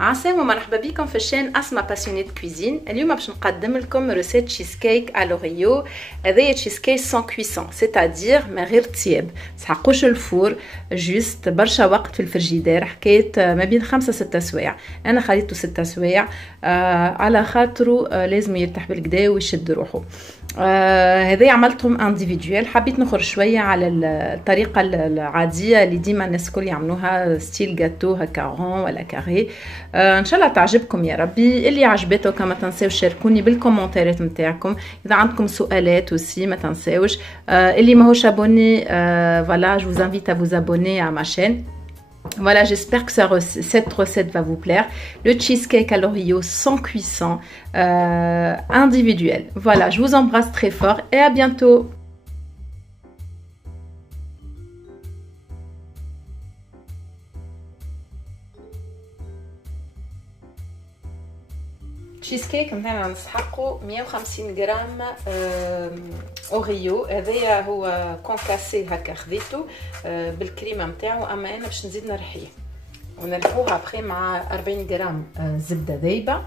عسلامة ومرحبا بكم في الشان اسماء باسيونيت كويزين. اليوم باش نقدم لكم روسيت تشيز كيك على لوريو. هذايا تشيز كيك سون كويسون سيتادير من غير طياب، تسحقوش الفور، جوست برشا وقت في الفريجيدير، حكايه ما بين 5-6 سوايع. انا خليته 6 سوايع على خاطرو لازم يرتاح بالكدا ويشد روحه. هذا عملتهم انديفيدوال، حبيت نخرج شويه على الطريقه العاديه اللي ديما الناس الكل يعملوها ستيل جاتو هكا رون ولا كاري. ان شاء الله تعجبكم يا ربي. اللي عجبته كما تنساوش شاركوني بالكومنتات نتاعكم، اذا عندكم سؤالات وسي ما تنساوش. اللي ماهوش ابوني فوالا جو vous invite à vous abonner à ma chaîne. Voilà, j'espère que cette recette va vous plaire. Le cheesecake à l'Oreo sans cuisson, individuel. Voilà, je vous embrasse très fort et à bientôt. cheesecake نتاعنا نسحقو 150 غرام اوريو. هذايا هو كونكاسي هكا خذيته بالكريمه نتاعو، اما انا باش نزيد نرحيه ونرحوه ابخي مع 40 غرام زبده ذايبه.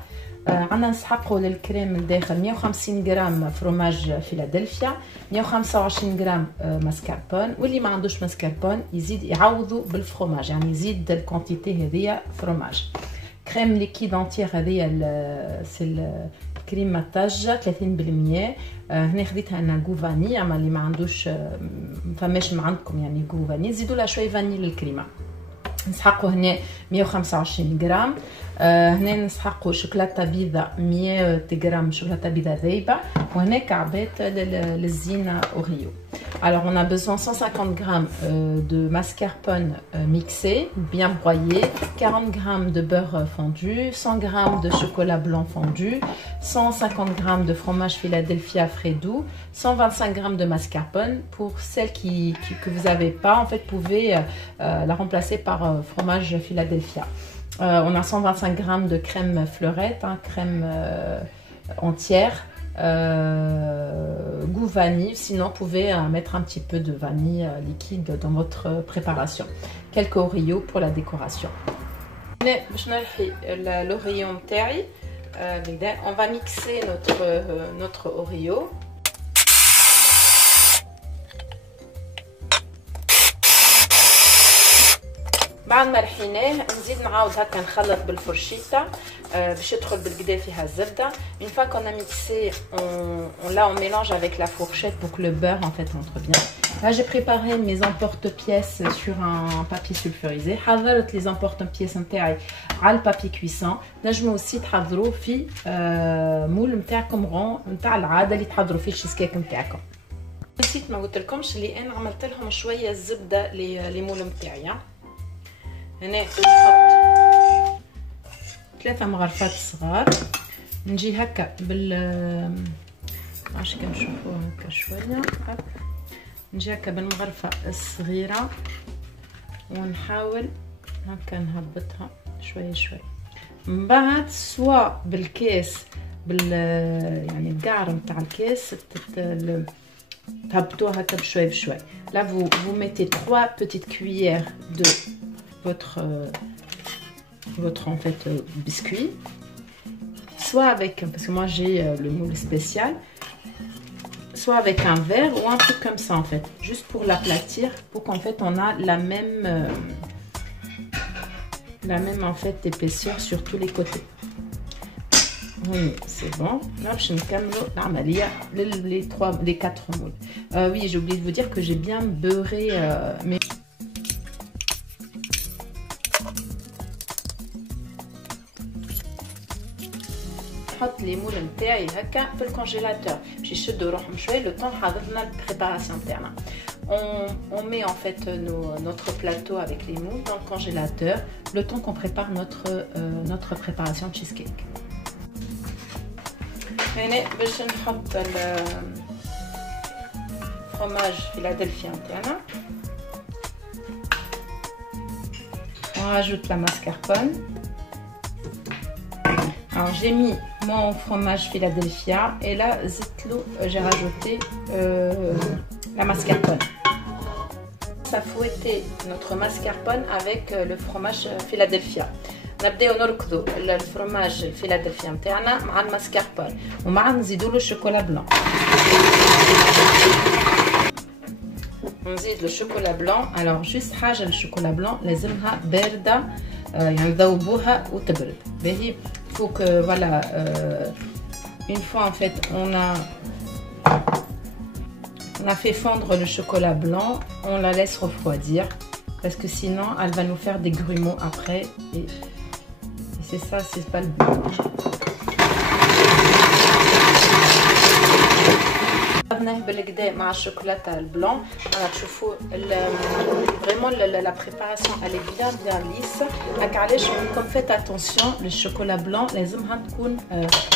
عندنا نسحقو للكريم من الداخل 150 غرام فروماج فيلادلفيا، 125 غرام ماسكاربون، واللي ما عندوش ماسكاربون يزيد يعوضوا بالفروماج، يعني يزيد الكونتيتي هذيا فروماج. كريم ليكيد انتيير هذيا سي الكريم طاجه 30%. هنا خديتها انا جو فاني، اما اللي ما عندوش فماش ما عندكم يعني جو فاني زيدوا لها شويه فاني للكريمه. نسحقوا هنا 125 غرام. هنا نسحقوا شوكولاته بيضاء 100 غرام شوكولاته بيضاء ذايبه، وهنا كعبات للزينه اوريو. Alors on a besoin 150 g de mascarpone mixé, bien broyé, 40 g de beurre fondu, 100 g de chocolat blanc fondu, 150 g de fromage Philadelphia frais doux, 125 g de mascarpone. Pour celles que vous n'avez pas, en fait, vous pouvez la remplacer par fromage Philadelphia. On a 125 g de crème fleurette, hein, crème entière. Goût vanille, sinon vous pouvez mettre un petit peu de vanille liquide dans votre préparation. Quelques oreos pour la décoration. On va mixer notre oreo. بعد ما رحيناه نزيد نعاود هكا نخلط بالفرشيطه باش يدخل بالكدا فيها الزبده. Une fois qu'on a mixé, on mélange avec la fourchette pour que le beurre en fait entre bien. Là j'ai préparé mes emporte-pièces sur un papier sulfurisé. حضرت les emporte-pièces نتاعي على البابي كويسون. نجموا aussi تحضروا في مول نتاعكم رون نتاع العاده اللي تحضروا فيه الشيزكيك نتاعكم. نسيت ما قلت لكمش اللي انا عملت لهم شويه الزبده لي مول نتاعي. هنا نحط 3 مغرفات صغار، نجي هكا عاش كنشوفوها هكا شويه، نجي هكا بالمغرفه الصغيره ونحاول هكا نهبطها شويه شويه. من بعد سوا بالكاس يعني القعر نتاع الكاس تهبطوها هكا بشويه بشويه. Là vous mettez 3 petites cuillères de votre en fait biscuit, soit avec, parce que moi j'ai le moule spécial, soit avec un verre ou un truc comme ça en fait, juste pour l'aplatir, pour qu'en fait on a la même en fait épaisseur sur tous les côtés. Oui, c'est bon. Là, je vais les 4 moules. Oui, j'ai oublié de vous dire que j'ai bien beurré mes نحط لي مول نتاعي هكا في الكونجيلاتور باش يشدوا روحهم شويه لو طون حضرنا البريباراسيون تاعنا. On met en fait notre plateau avec les moules dans le congélateur le temps qu'on prépare notre préparation de cheesecake. هنا باش نحط الفرomage Philadelphia نتاعنا. On rajoute la mascarpone. Alors j'ai mis mon fromage Philadelphia et là j'ai rajouté la mascarpone. Ça fouettait notre mascarpone avec le fromage Philadelphia. نبداو نركضوا الفرماج الفيلادلفيا نتاعنا مع الماسكاربون ومع نزيدوا له الشوكولا بلون. نزيد الشوكولا بلون. الوغ جوست حاجه للشوكولا بلون لازمها بارده، يعني نذوبوها وتبرد. باهي فوق فوالا une fois en fait on a fait fondre le chocolat blanc, on la laisse refroidir parce que sinon elle va nous faire des grumeaux après et c'est ça, c'est pas le but. بالكدا مع الشوكولاته البلون راح تشوفوا فريمون لا بريباراسيون elle est bien lisse. هكا علاش نقولكم فيت اتونسيون للشوكولا بلون لازمها تكون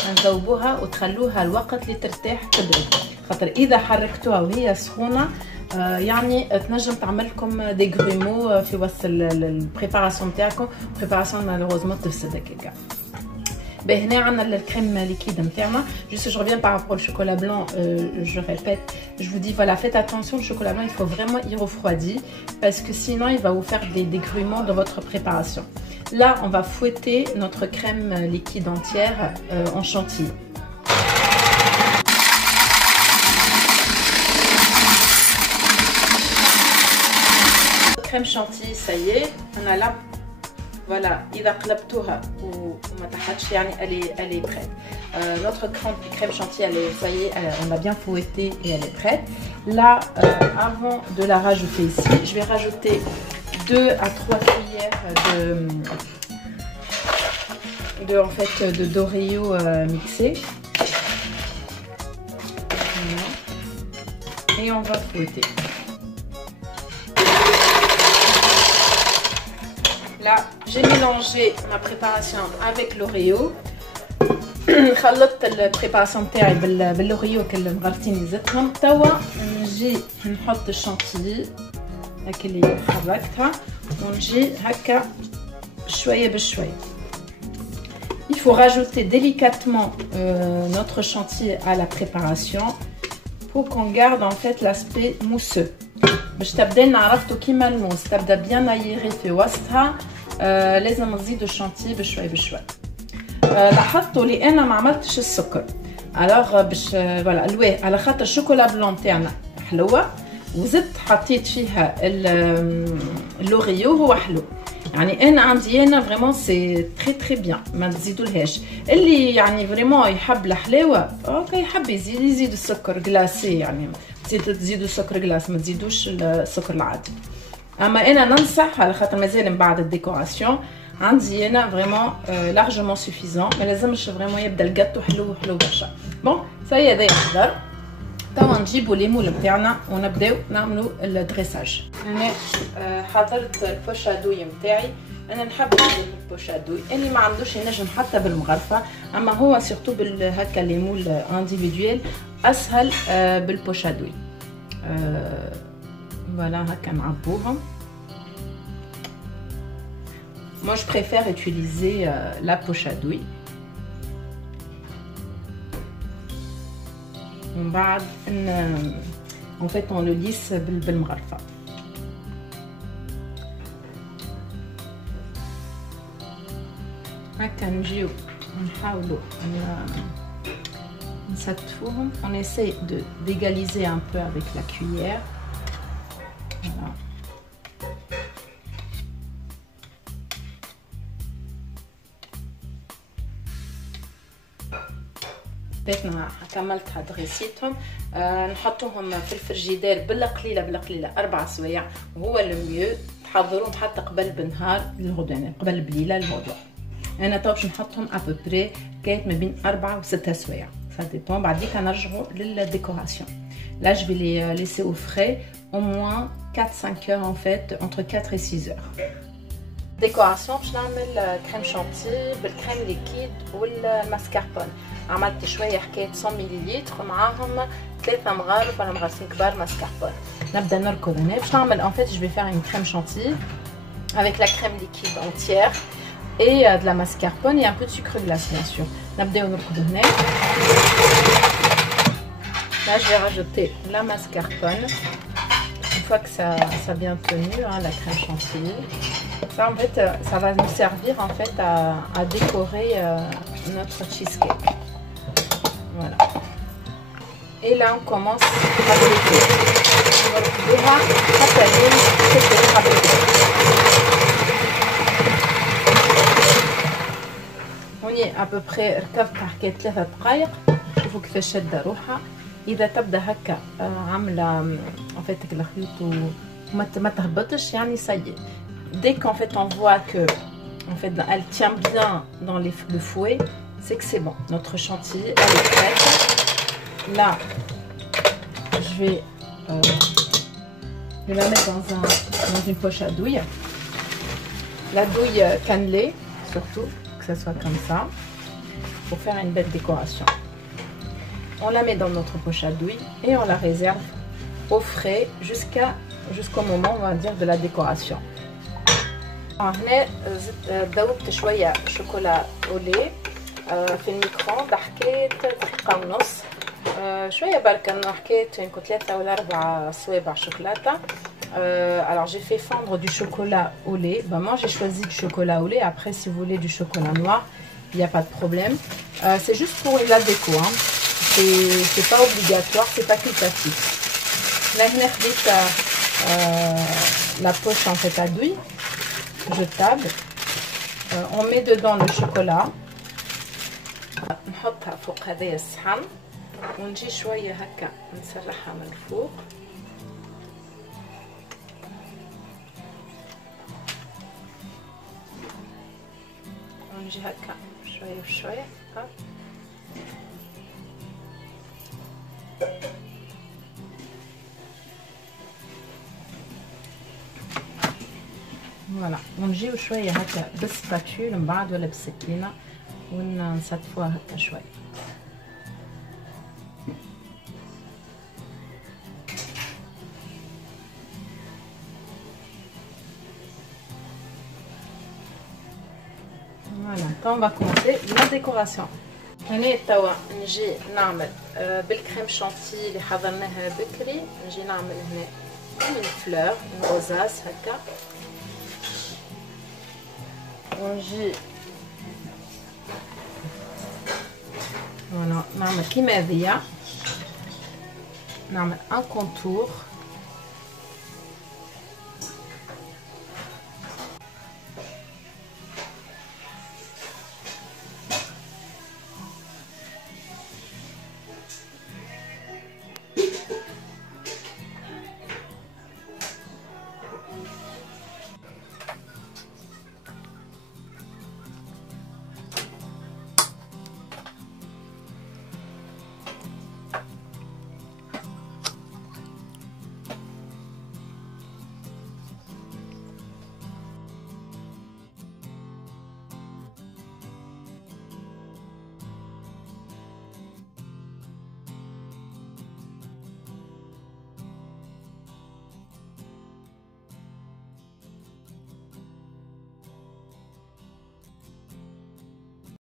نذوبوها وتخلوها الوقت اللي ترتاح تبرد، خاطر اذا حركتوها وهي سخونه يعني تنجم تعمل لكم دي غريمو في وسط البريباراسيون نتاعكم. بريباراسيون مالوغوزمون تفسد هكاكا. هنا عندنا الكريم ليكيد نتاعنا. Juste je reviens par rapport au chocolat blanc, je répète, je vous dis voilà, faites attention, le chocolat blanc il faut vraiment y refroidir parce que sinon il va vous faire des grumeaux dans votre préparation. Là on va fouetter notre crème liquide entière en chantilly. Crème chantilly, ça y est, on a là. Voilà, إذا قلبتوها وما تحطش يعني elle est prête. Notre crème chantilly, elle est, ça y est, on l'a bien fouettée et elle est prête. Là, avant de la rajouter ici, je vais rajouter 2 à 3 cuillères en fait d'Oreo mixé. Voilà. Et on va fouetter. Là, j'ai mélangé ma préparation avec l'Oreo. خلطت البريباراسيون تاعي بالاوريو اللي مغرفتين زيتهم. توا نجي نحط الشانتيلي هكا اللي حركتها ونجي هكا شويه بشويه. Il faut rajouter délicatement notre chantilly à la préparation pour qu'on garde en fait l'aspect mousseux. باش تبدا نعرفتو كيما الموس تبدا بيان نايري في وسطها. لازم نزيدو الشانتيلي بشوي بشوي. لاحظتوا اللي انا ما عملتش السكر، الوغ باش فوالا الواه على خاطر الشوكولا بلون تاعنا حلوه وزدت حطيت فيها اللوريو هو حلو. يعني انا عندي انا فريمون سي تري بيان، ما تزيدولهاش. اللي يعني فريمون يحب الحلاوه اوكي يحب يزيد السكر كلاسي، يعني تزيدوا السكر كلاس ما تزيدوش السكر العادي. اما انا ننصح على خاطر مازال من بعد الديكوراسيون عندي انا فريمون لارجمون سوفيزون، ما لازمش فريمون يبدا الجاتو حلو برشا. بون ساي هذا يحضر. توا نجيبوا لي مول نتاعنا ونبداو نعملوا الدريساج. انا حضرت البوشادوي نتاعي. انا نحب البوشادوي اللي ما عندوش ينجم حتى بالمغرفه، اما هو سورتو هكا لي مول انديفيدويل اسهل بالبوشادوي. فوالا هكا نعبوهم. Moi je préfère utiliser la poche à douille. بعد en fait on le lisse بالمغرفة. هكا نجيو نحاولوا نستفوهم. On essaie d'égaliser un peu avec la cuillère. Voilà. بيتنا كملتها دريسيتهم. نحطوهم في الفريجيدير بالقليله 4 سوايع، وهو الميو تحضروهم حتى قبل بنهار الغدوه، قبل بليله الغدوه. انا تو باش نحطهم ابوبري كانت ما بين 4 و 6 سوايع، ça dépend. بعديك نرجعوا للديكوراسيون. Là je vais les laisser au frais au moins 4-5 heures en fait, entre 4 et 6 heures. ديكوراسيون باش نعمل كريم شانتي بالكريم ليكيد والماسكاربون. عملت شويه حكايه 100 مليلتر معاهم 3 مغارف ولا مغارفين كبار ماسكاربون. نبدا نركض هنا باش نعمل en fait je vais faire une crème chantilly avec la crème liquide entière et de la mascarpone et un peu de sucre glace bien sûr. نبداو نركض هنا. Là je vais rajouter la mascarpone une fois que ça bien tenu, hein, la crème chantilly. Ça en fait, ça va nous servir en fait à décorer notre cheesecake. Voilà. Et là on commence à briquer. هوني à peu près ركبت حكاية 3 دقائق. شوفوا كيفاش شادة روحها. إذا تبدا هكا عاملة en fait الخيوط وما تهبطش يعني صايي. Dès qu'en fait on voit que en fait elle tient bien dans le fouet, c'est que c'est bon. Notre chantilly elle est prête. Là, je vais la mettre dans une poche à douille. La douille cannelée, surtout que ça soit comme ça, pour faire une belle décoration. On la met dans notre poche à douille et on la réserve au frais jusqu'au moment, on va dire, de la décoration. هنا ذوبت شويه شوكولا اولي في الميكرو حكيت دقيقه ونص شويه برك حكيت يمكن 3 ولا 4 صوابع شوكولاته. Alors j'ai fait fondre du chocolat au lait. Moi j'ai choisi du chocolat au lait. Après si vous voulez du chocolat noir, il n'y a pas de problème. C'est juste pour la déco, hein. C'est pas obligatoire, c'est facultatif. Là la poche en fait à douille jetable. On met dedans le chocolat. نحطها فوق هذايا الصحن ونجي شويه هكا نسرحها من الفوق. ونجي هكا شويه بشويه. فوالا ونجيو شويه هكا بالسباتول من بعد ولا بالسكينه ونصفوها هكا شويه. Voilà, on va commencer la décoration. هنا توا نجي نعمل بالكريم شانتي اللي حضرناها بكري. نجي نعمل هنا من فلور روزاس هكا ونجي فوالا نعمل كيما هذيا نعمل ان كونتور